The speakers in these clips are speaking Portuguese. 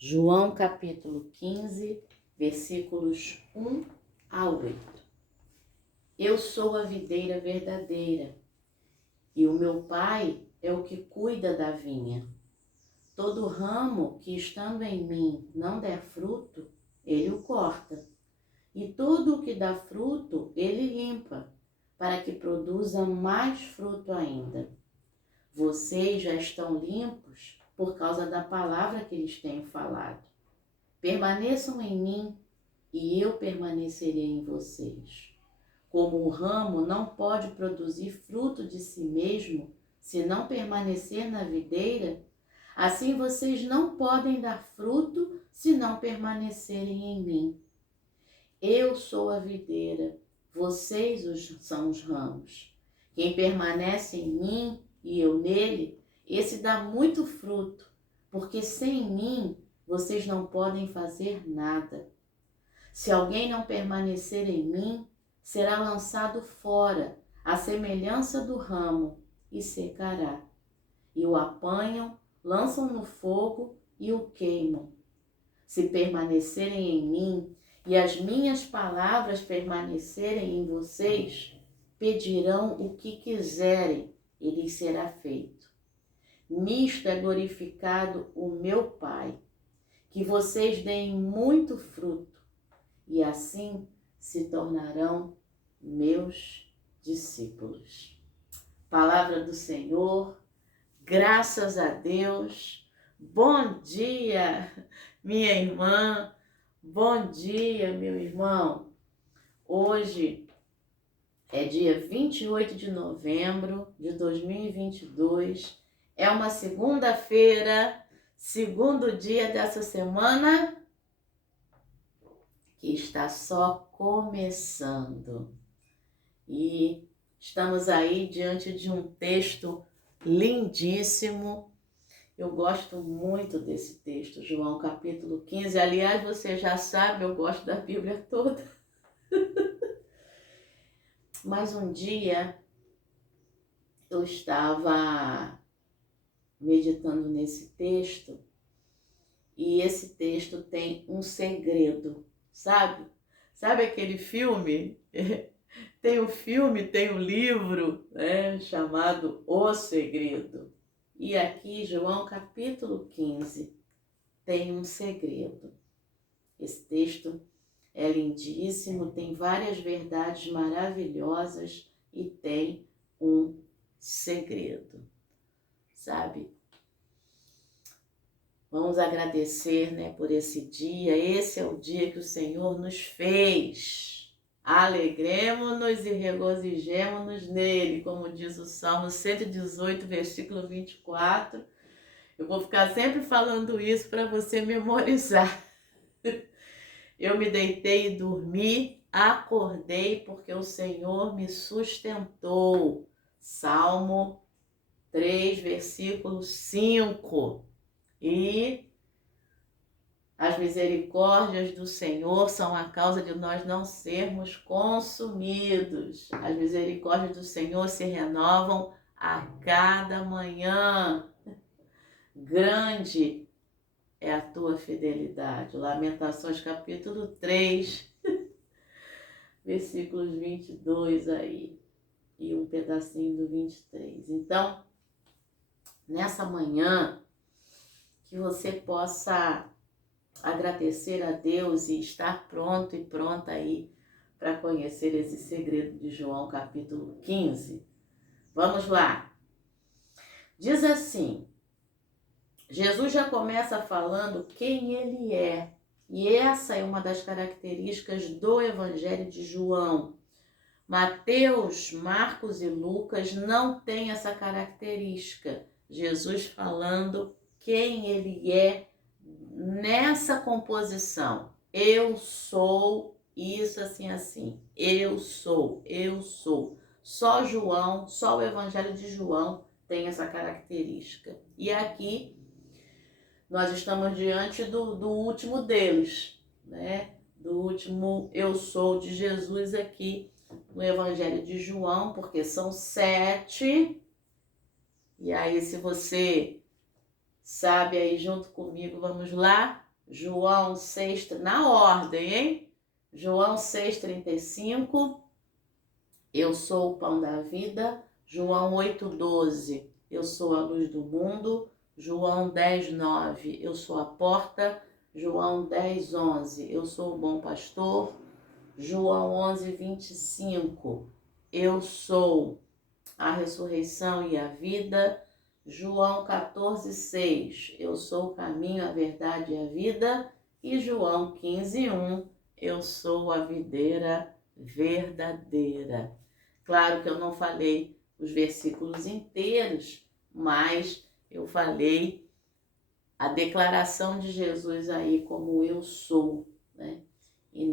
João capítulo 15, versículos 1 a 8. Eu sou a videira verdadeira, e o meu Pai é o que cuida da vinha. Todo ramo que estando em mim não der fruto, ele o corta. E tudo o que dá fruto, ele limpa, para que produza mais fruto ainda. Vocês já estão limpos por causa da palavra que lhes tenho falado. Permaneçam em mim e eu permanecerei em vocês. Como o ramo não pode produzir fruto de si mesmo se não permanecer na videira, assim vocês não podem dar fruto se não permanecerem em mim. Eu sou a videira, vocês são os ramos. Quem permanece em mim e eu nele, esse dá muito fruto, porque sem mim vocês não podem fazer nada. Se alguém não permanecer em mim, será lançado fora, à semelhança do ramo, e secará. E o apanham, lançam no fogo e o queimam. Se permanecerem em mim e as minhas palavras permanecerem em vocês, pedirão o que quiserem e lhes será feito. Nisto é glorificado o meu Pai, que vocês deem muito fruto, e assim se tornarão meus discípulos. Palavra do Senhor, graças a Deus. Bom dia, minha irmã, bom dia, meu irmão. Hoje é dia 28 de novembro de 2022, é uma segunda-feira, segundo dia dessa semana que está só começando. E estamos aí diante de um texto lindíssimo. Eu gosto muito desse texto, João capítulo 15. Aliás, você já sabe, eu gosto da Bíblia toda. Mas um dia eu estava meditando nesse texto e esse texto tem um segredo, sabe? Sabe aquele filme? Tem o filme, tem o livro, né, chamado O Segredo. E aqui, João capítulo 15, tem um segredo. Esse texto é lindíssimo, tem várias verdades maravilhosas e tem um segredo, sabe? Vamos agradecer, né, por esse dia. Esse é o dia que o Senhor nos fez. Alegremo-nos e regozijemo-nos nele, como diz o Salmo 118, versículo 24. Eu vou ficar sempre falando isso para você memorizar. Eu me deitei e dormi, acordei porque o Senhor me sustentou. Salmo 3, versículo 5. E as misericórdias do Senhor são a causa de nós não sermos consumidos. As misericórdias do Senhor se renovam a cada manhã. Grande é a tua fidelidade. Lamentações capítulo 3, versículos 22 aí. E um pedacinho do 23. Então, nessa manhã, que você possa agradecer a Deus e estar pronto e pronta aí para conhecer esse segredo de João capítulo 15. Vamos lá. Diz assim, Jesus já começa falando quem ele é. E essa é uma das características do Evangelho de João. Mateus, Marcos e Lucas não têm essa característica. Jesus falando quem ele é nessa composição. Eu sou isso, assim, assim. Eu sou. Só João, só o Evangelho de João tem essa característica. E aqui nós estamos diante do último deles, né? Do último eu sou de Jesus aqui no Evangelho de João, porque são 7. E aí, se você sabe aí junto comigo, vamos lá. João 6, na ordem, hein? João 6,35, eu sou o pão da vida. João 8,12, eu sou a luz do mundo. João 10,9, eu sou a porta. João 10,11, eu sou o bom pastor. João 11,25, eu sou a ressurreição e a vida. João 14,6, eu sou o caminho, a verdade e a vida. E João 15,1, eu sou a videira verdadeira. Claro que eu não falei os versículos inteiros, mas eu falei a declaração de Jesus aí como eu sou, né? E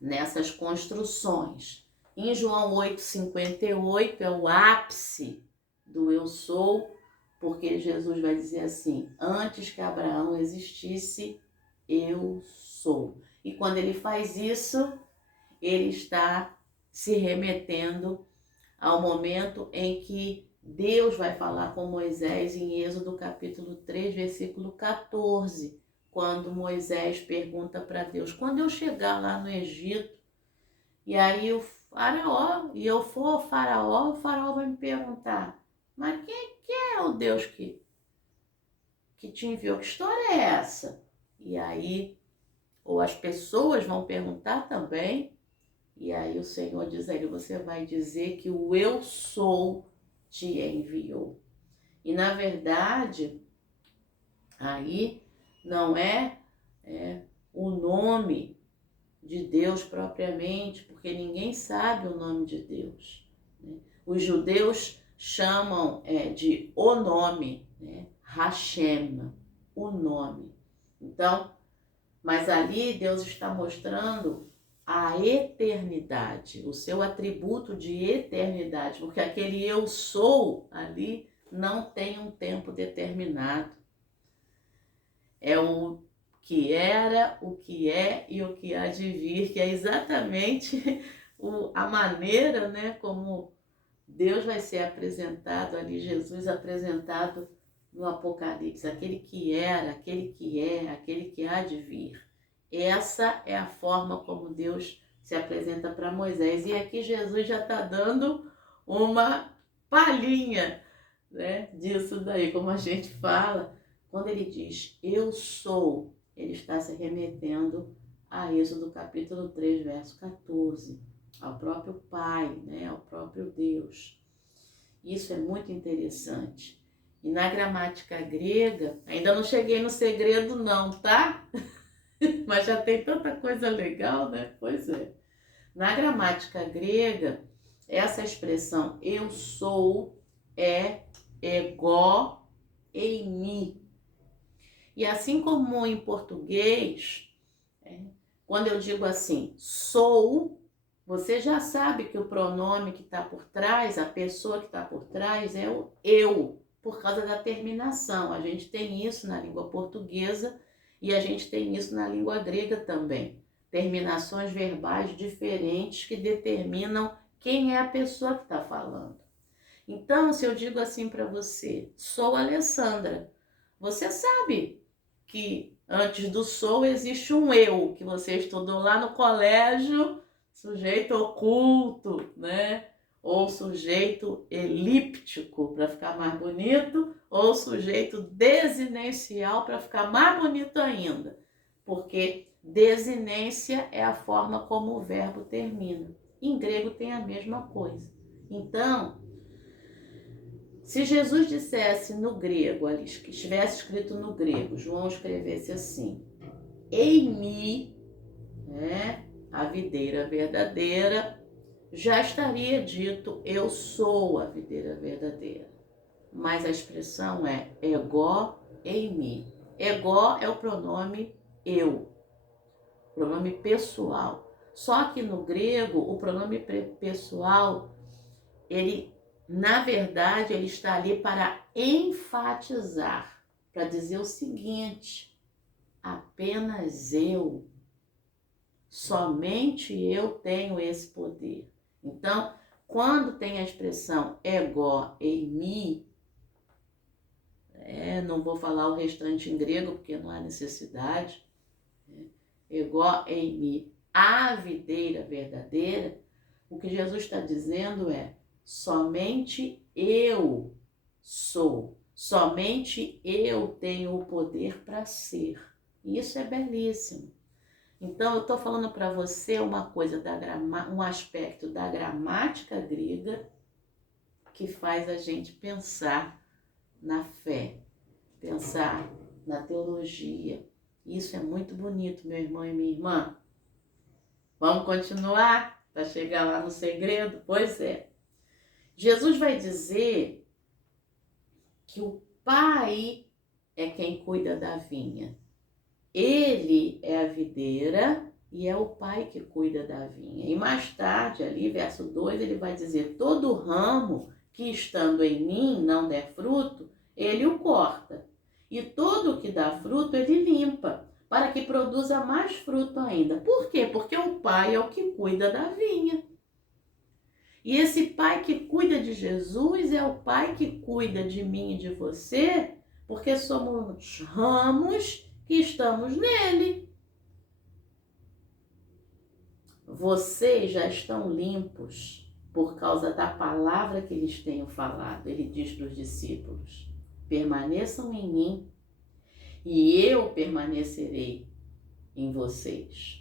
nessas construções. Em João 8,58 é o ápice do eu sou, porque Jesus vai dizer assim: antes que Abraão existisse, eu sou. E quando ele faz isso, ele está se remetendo ao momento em que Deus vai falar com Moisés em Êxodo capítulo 3, versículo 14, quando Moisés pergunta para Deus: quando eu chegar lá no Egito, e aí o faraó, e eu for ao faraó, o faraó vai me perguntar: mas quem é o Deus que te enviou? Que história é essa? E aí, ou as pessoas vão perguntar também, e aí o Senhor diz a ele: você vai dizer que o eu sou te enviou. E na verdade, aí não é o nome de Deus propriamente, porque ninguém sabe o nome de Deus, né? Os judeus chamam de o nome, né? Hashem, o nome. Então, mas ali Deus está mostrando a eternidade, o seu atributo de eternidade, porque aquele eu sou ali não tem um tempo determinado. É o que era, o que é e o que há de vir, que é exatamente a maneira, né, como Deus vai ser apresentado ali, Jesus apresentado no Apocalipse, aquele que era, aquele que é, aquele que há de vir. Essa é a forma como Deus se apresenta para Moisés. E aqui Jesus já está dando uma palhinha, né, disso daí, como a gente fala. Quando ele diz eu sou, ele está se remetendo a Êxodo capítulo 3, verso 14, ao próprio Pai, né, ao próprio Deus. Isso é muito interessante. E na gramática grega, ainda não cheguei no segredo não, tá? Mas já tem tanta coisa legal, né? Pois é. Na gramática grega, essa expressão eu sou é ego eimi. E assim como em português, quando eu digo assim, sou, você já sabe que o pronome que está por trás, a pessoa que está por trás é o eu, por causa da terminação. A gente tem isso na língua portuguesa e a gente tem isso na língua grega também. Terminações verbais diferentes que determinam quem é a pessoa que está falando. Então, se eu digo assim para você, sou Alessandra, você sabe que antes do sou existe um eu, que você estudou lá no colégio, sujeito oculto, né? Ou sujeito elíptico, para ficar mais bonito, ou sujeito desinencial, para ficar mais bonito ainda. Porque desinência é a forma como o verbo termina. Em grego tem a mesma coisa. Então, se Jesus dissesse no grego, ali, que estivesse escrito no grego, João escrevesse assim: Eimi, né, a videira verdadeira, já estaria dito eu sou a videira verdadeira. Mas a expressão é ego eimi. Ego é o pronome eu, pronome pessoal. Só que no grego, o pronome pessoal, ele, na verdade, ele está ali para enfatizar, para dizer o seguinte: apenas eu, somente eu tenho esse poder. Então, quando tem a expressão ego eimi, Não vou falar o restante em grego, porque não há necessidade. Egó eimi, a videira verdadeira. O que Jesus está dizendo é: somente eu sou, somente eu tenho o poder para ser. E isso é belíssimo. Então, eu estou falando para você uma coisa, um aspecto da gramática grega que faz a gente pensar na fé, pensar na teologia. Isso é muito bonito, meu irmão e minha irmã. Vamos continuar para chegar lá no segredo? Pois é. Jesus vai dizer que o Pai é quem cuida da vinha. Ele é a videira e é o Pai que cuida da vinha. E mais tarde, ali, verso 2, ele vai dizer: todo ramo que estando em mim não der fruto, ele o corta. E todo o que dá fruto, ele limpa, para que produza mais fruto ainda. Por quê? Porque o Pai é o que cuida da vinha. E esse Pai que cuida de Jesus é o Pai que cuida de mim e de você, porque somos ramos que estamos nele. Vocês já estão limpos por causa da palavra que lhes tenho falado. Ele diz para os discípulos: permaneçam em mim e eu permanecerei em vocês.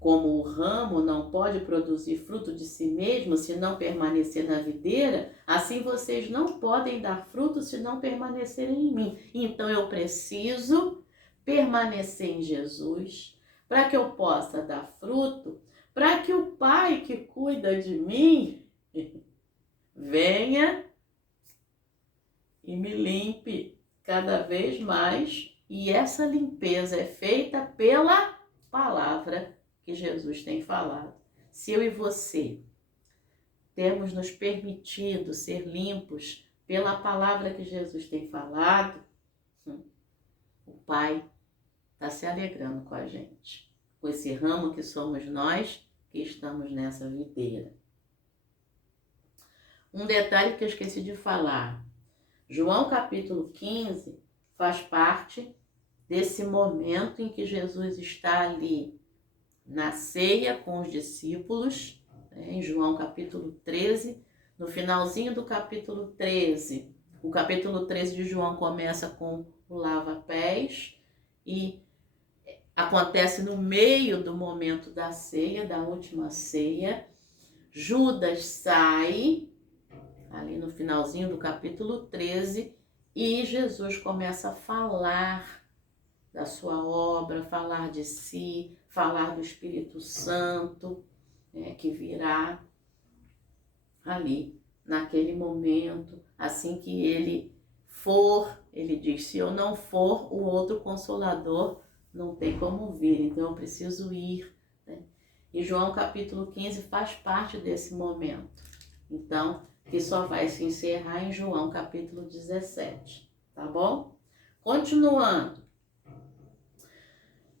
Como o ramo não pode produzir fruto de si mesmo se não permanecer na videira, assim vocês não podem dar fruto se não permanecerem em mim. Então eu preciso permanecer em Jesus para que eu possa dar fruto, para que o Pai que cuida de mim venha e me limpe cada vez mais. E essa limpeza é feita pela palavra que Jesus tem falado. Se eu e você temos nos permitido ser limpos pela palavra que Jesus tem falado, o Pai está se alegrando com a gente, com esse ramo que somos nós que estamos nessa videira. Um detalhe que eu esqueci de falar: João capítulo 15 faz parte desse momento em que Jesus está ali na ceia com os discípulos, em João capítulo 13, no finalzinho do capítulo 13. O capítulo 13 de João começa com o lava-pés e acontece no meio do momento da ceia, da última ceia. Judas sai ali no finalzinho do capítulo 13 e Jesus começa a falar da sua obra, falar de si, falar do Espírito Santo, que virá ali, naquele momento. Assim que ele for, ele diz: se eu não for, o outro Consolador não tem como vir, então eu preciso ir. E João capítulo 15 faz parte desse momento. Então, que só vai se encerrar em João capítulo 17, tá bom? Continuando.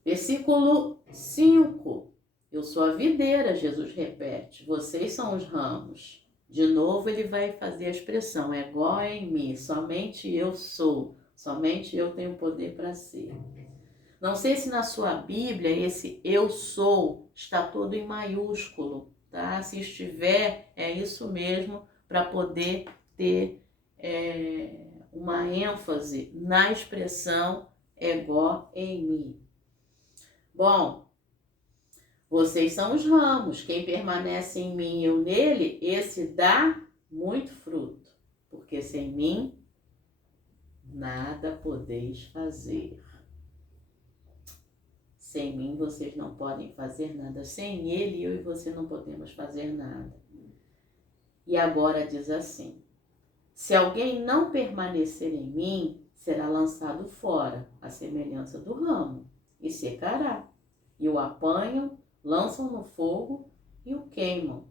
Versículo 5. Eu sou a videira, Jesus repete. Vocês são os ramos. De novo ele vai fazer a expressão: egó em mim. Somente eu sou. Somente eu tenho poder para ser. Não sei se na sua Bíblia esse eu sou está todo em maiúsculo, tá? Se estiver, é isso mesmo, para poder ter uma ênfase na expressão egó em mim. Bom, vocês são os ramos. Quem permanece em mim e eu nele, esse dá muito fruto. Porque sem mim, nada podeis fazer. Sem mim, vocês não podem fazer nada. Sem ele, eu e você não podemos fazer nada. E agora diz assim: se alguém não permanecer em mim, será lançado fora, à semelhança do ramo, e secará. E o apanham, lançam no fogo e o queimam.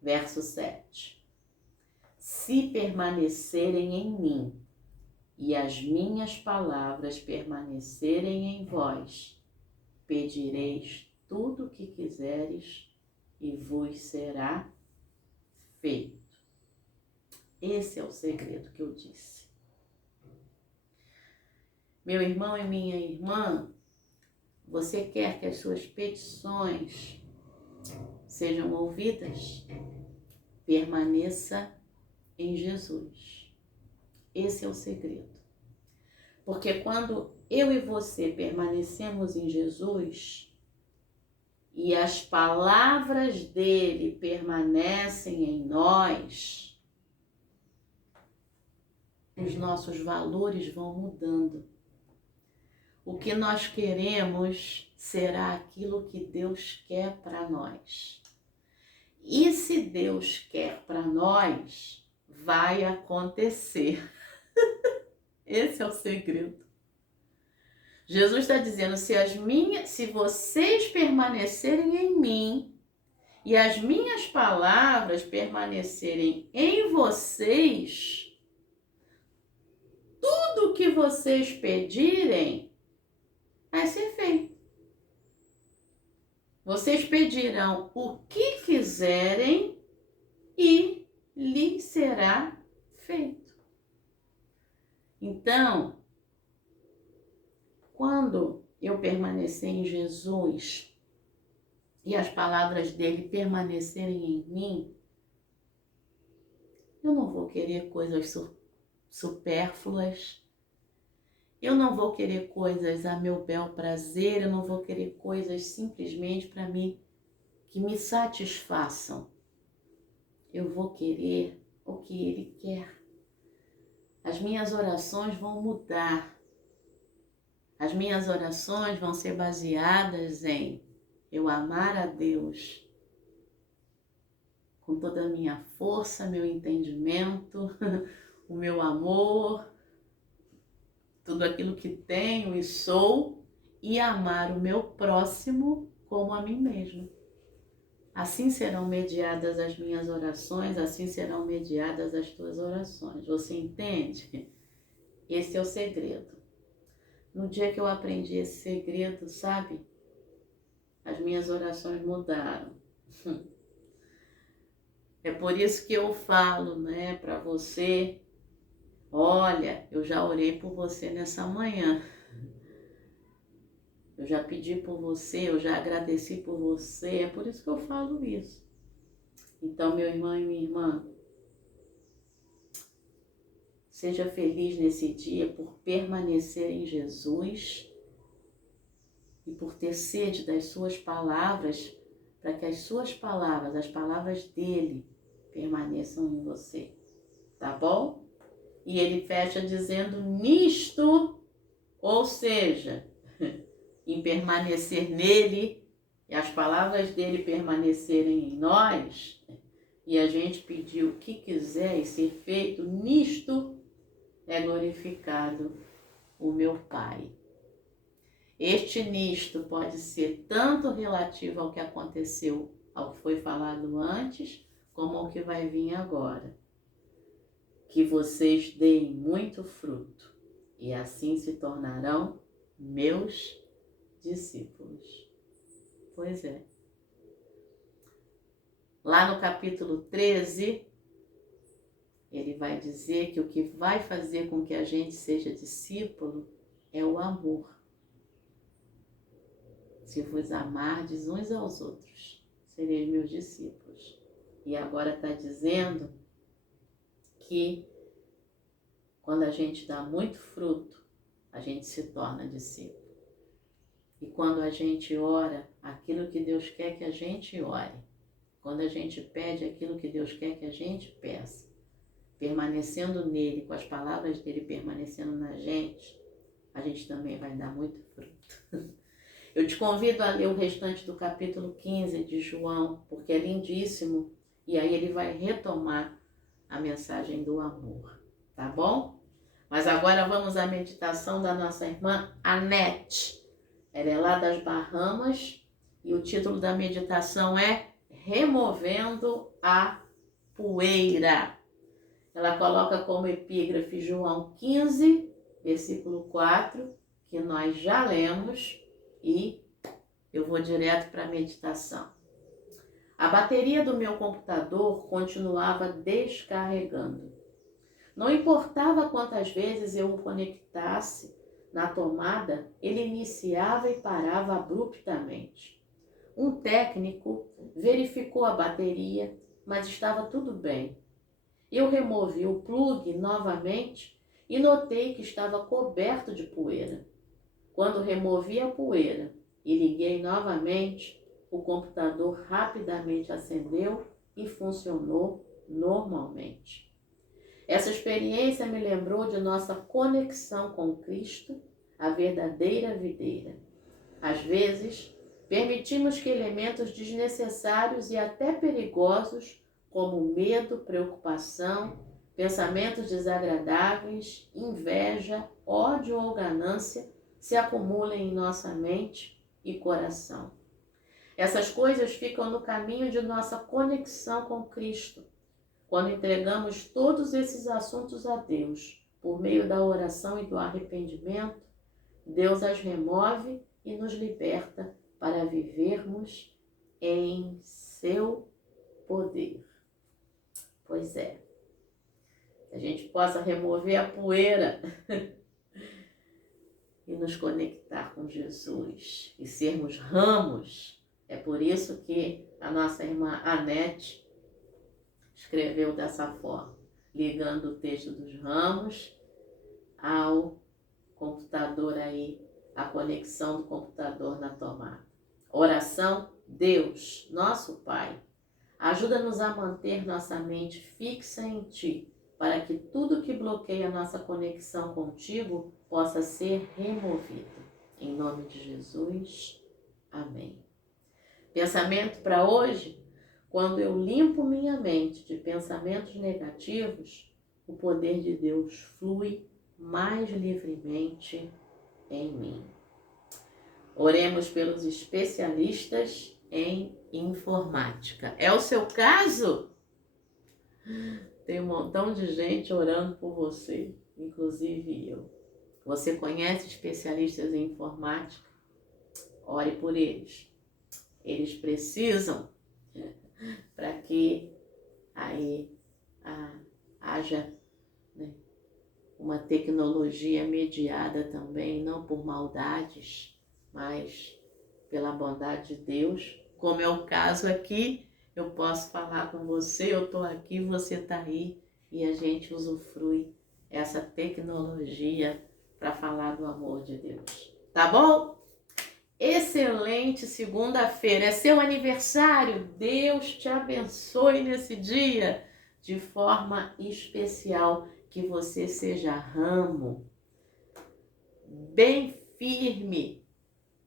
Verso 7. Se permanecerem em mim e as minhas palavras permanecerem em vós, pedireis tudo o que quiseres e vos será feito. Esse é o segredo que eu disse. Meu irmão e minha irmã, você quer que as suas petições sejam ouvidas? Permaneça em Jesus. Esse é o segredo. Porque quando eu e você permanecemos em Jesus e as palavras dele permanecem em nós, os nossos valores vão mudando. O que nós queremos será aquilo que Deus quer para nós. E se Deus quer para nós, vai acontecer. Esse é o segredo. Jesus está dizendo, se vocês permanecerem em mim e as minhas palavras permanecerem em vocês, tudo que vocês pedirem vai ser feito. Vocês pedirão o que quiserem e lhes será feito. Então, quando eu permanecer em Jesus e as palavras dele permanecerem em mim, eu não vou querer coisas supérfluas, eu não vou querer coisas a meu bel prazer, eu não vou querer coisas simplesmente para mim que me satisfaçam. Eu vou querer o que ele quer. As minhas orações vão mudar. As minhas orações vão ser baseadas em eu amar a Deus com toda a minha força, meu entendimento, o meu amor, tudo aquilo que tenho e sou, e amar o meu próximo como a mim mesmo. Assim serão mediadas as minhas orações, assim serão mediadas as tuas orações. Você entende? Esse é o segredo. No dia que eu aprendi esse segredo, sabe? As minhas orações mudaram. É por isso que eu falo, né, para você, olha, eu já orei por você nessa manhã. Eu já pedi por você, eu já agradeci por você, é por isso que eu falo isso. Então, meu irmão e minha irmã, seja feliz nesse dia por permanecer em Jesus e por ter sede das suas palavras, para que as suas palavras, as palavras dele, permaneçam em você. Tá bom? E ele fecha dizendo nisto, ou seja, em permanecer nele e as palavras dele permanecerem em nós, e a gente pedir o que quiser e ser feito, nisto é glorificado o meu Pai. Este nisto pode ser tanto relativo ao que aconteceu, ao que foi falado antes, como ao que vai vir agora. Que vocês deem muito fruto e assim se tornarão meus discípulos. Pois é. Lá no capítulo 13, ele vai dizer que o que vai fazer com que a gente seja discípulo é o amor. Se vos amardes uns aos outros, sereis meus discípulos. E agora está dizendo que quando a gente dá muito fruto, a gente se torna discípulo. E quando a gente ora aquilo que Deus quer que a gente ore, quando a gente pede aquilo que Deus quer que a gente peça, permanecendo nele, com as palavras dele permanecendo na gente, a gente também vai dar muito fruto. Eu te convido a ler o restante do capítulo 15 de João, porque é lindíssimo, e aí ele vai retomar a mensagem do amor, tá bom? Mas agora vamos à meditação da nossa irmã Anete. Ela é lá das Bahamas e o título da meditação é Removendo a Poeira. Ela coloca como epígrafe João 15, versículo 4, que nós já lemos, e eu vou direto para a meditação. A bateria do meu computador continuava descarregando. Não importava quantas vezes eu o conectasse na tomada, ele iniciava e parava abruptamente. Um técnico verificou a bateria, mas estava tudo bem. Eu removi o plugue novamente e notei que estava coberto de poeira. Quando removi a poeira e liguei novamente, o computador rapidamente acendeu e funcionou normalmente. Essa experiência me lembrou de nossa conexão com Cristo, a verdadeira videira. Às vezes, permitimos que elementos desnecessários e até perigosos, como medo, preocupação, pensamentos desagradáveis, inveja, ódio ou ganância, se acumulem em nossa mente e coração. Essas coisas ficam no caminho de nossa conexão com Cristo. Quando entregamos todos esses assuntos a Deus, por meio da oração e do arrependimento, Deus as remove e nos liberta para vivermos em seu poder. Pois é, que a gente possa remover a poeira e nos conectar com Jesus e sermos ramos. É por isso que a nossa irmã Anete escreveu dessa forma, ligando o texto dos ramos ao computador aí, a conexão do computador na tomada. Oração: Deus, nosso Pai, ajuda-nos a manter nossa mente fixa em Ti, para que tudo que bloqueia nossa conexão contigo possa ser removido. Em nome de Jesus, amém. Pensamento para hoje: quando eu limpo minha mente de pensamentos negativos, o poder de Deus flui mais livremente em mim. Oremos pelos especialistas em informática. É o seu caso? Tem um montão de gente orando por você, inclusive eu. Você conhece especialistas em informática? Ore por eles. Eles precisam para que aí haja, né, uma tecnologia mediada também, não por maldades, mas pela bondade de Deus. Como é o caso aqui, eu posso falar com você, eu estou aqui, você está aí, e a gente usufrui essa tecnologia para falar do amor de Deus. Tá bom? Excelente segunda-feira, é seu aniversário, Deus te abençoe nesse dia, de forma especial, que você seja ramo, bem firme,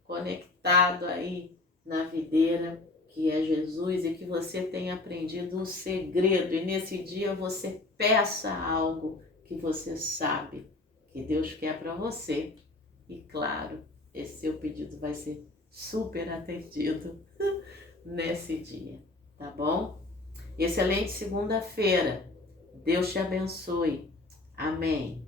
conectado aí na videira, que é Jesus, e que você tenha aprendido um segredo, e nesse dia você peça algo que você sabe que Deus quer para você, e claro, esse seu pedido vai ser super atendido nesse dia, tá bom? Excelente segunda-feira. Deus te abençoe. Amém.